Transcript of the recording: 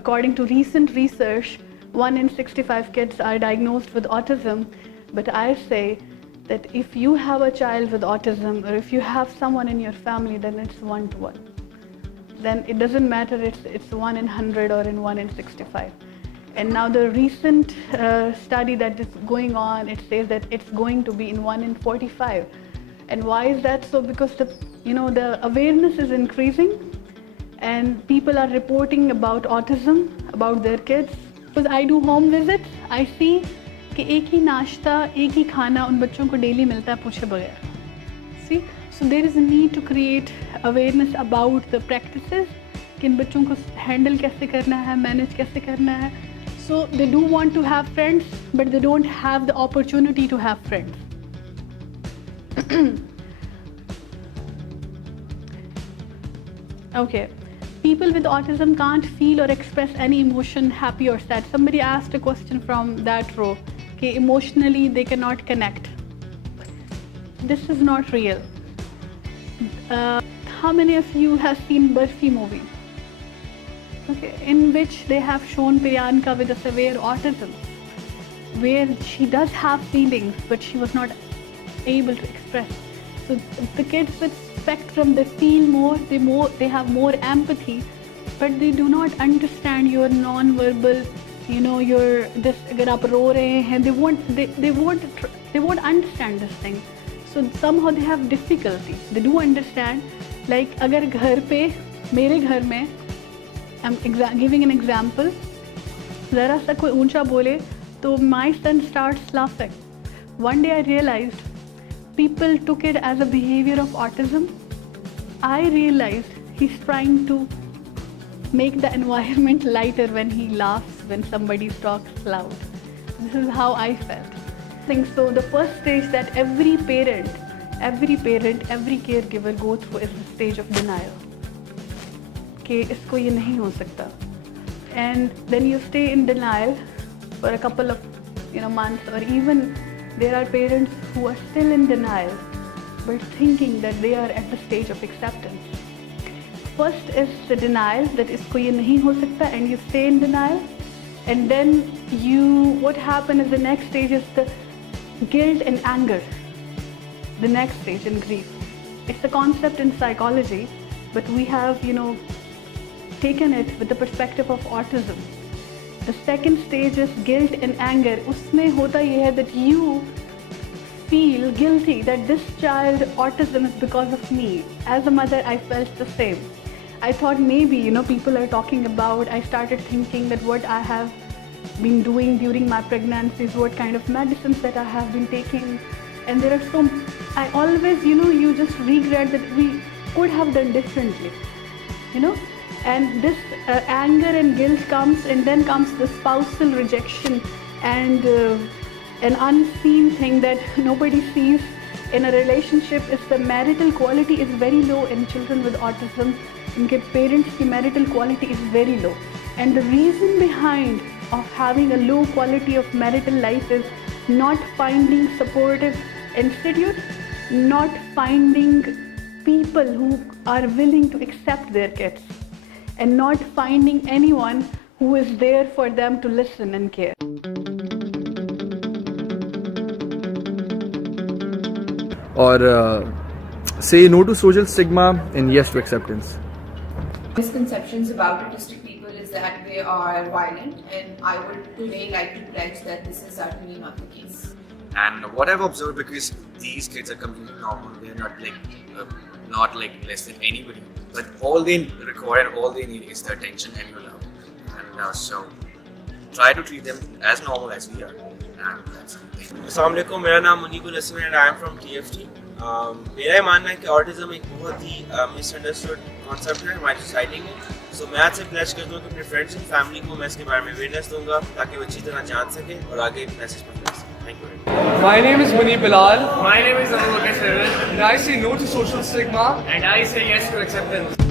according to recent research, 1 in 65 kids are diagnosed with autism. But I say that if you have a child with autism, or if you have someone in your family, then it's 1-to-1. Then it doesn't matter it's 1 in 100 or in 1 in 65. And now the recent study that is going on, it says that it's going to be in 1 in 45. And why is that so? Because the awareness is increasing and people are reporting about autism, about their kids. Because I do home visits, I see कि एक ही नाश्ता, एक ही खाना उन बच्चों को daily मिलता है पूछे बगैर. See, so there is a need to create awareness about the practices कि इन बच्चों को handle कैसे करना है, manage कैसे करना है. So they do want to have friends, but they don't have the opportunity to have friends. Okay. People with autism can't feel or express any emotion, happy or sad. Somebody asked a question from that row. Okay, emotionally they cannot connect. This is not real. How many of you have seen Barfi movie? Okay, in which they have shown Priyanka with a severe autism, where she does have feelings, but she was not able to express. So the kids with spectrum, they feel more, they have more empathy, but they do not understand your non-verbal, your this. अगर आप रो रहे हैं, they won't understand this thing. So somehow they have difficulty. They do understand. Like अगर घर पे, मेरे घर में, I'm giving an example. ज़रा सा कोई ऊंचा बोले, तो my son starts laughing. One day I realized people took it as a behavior of autism. I realized he's trying to make the environment lighter when he laughs when somebody talks loud. This is how I felt. So the first stage that every parent, every caregiver go through is the stage of denial. कि इसको ये नहीं हो सकता. And then you stay in denial for a couple of months, or even there are parents who are still in denial but thinking that they are at the stage of acceptance. First is the denial that इसको ये नहीं हो सकता, and you stay in denial, and then what happens is the next stage is the guilt and anger. The next stage in grief. It's a concept in psychology, but we have taken it with the perspective of autism. The second stage is guilt and anger. उसमें होता ये है that you feel guilty that this child autism is because of me. As a mother, I felt the same. I thought maybe people are talking about. I started thinking that what I have been doing during my pregnancies, what kind of medicines that I have been taking, and there are I always you just regret that we could have done differently, And this anger and guilt comes, and then comes the spousal rejection and an unseen thing that nobody sees in a relationship is the marital quality is very low in children with autism. Unke parents ki marital quality is very low, and the reason behind of having a low quality of marital life is not finding supportive institutes, not finding people who are willing to accept their kids, and not finding anyone who is there for them to listen and care. Or say no to social stigma and yes to acceptance. Misconceptions about autistic people is that they are violent, and I would today like to pledge that this is certainly not the case. And what I've observed, because these kids are completely normal, they're not like less than anybody, but all they require, all they need is the attention and your love. And so try to treat them as normal as we are, and that's the thing. Assalamualaikum, मेरा नाम मुनीबुल Hasan and I am from TFT. मेरा ये मानना है कि autism एक बहुत ही misunderstood concept है हमारी सोसाइटी में. सो मैं आज से प्लेज करता हूँ कि अपने फ्रेंड्स एंड फैमिली को मैं इसके बारे में अवेयरनेस दूंगा ताकि वो अच्छी तरह जान सकें और आगे मैसेज पहुंचा सकें. Thank you. My name is Munib Bilal. My name is Abu Bakr. And I say no to social stigma. And I say yes to acceptance.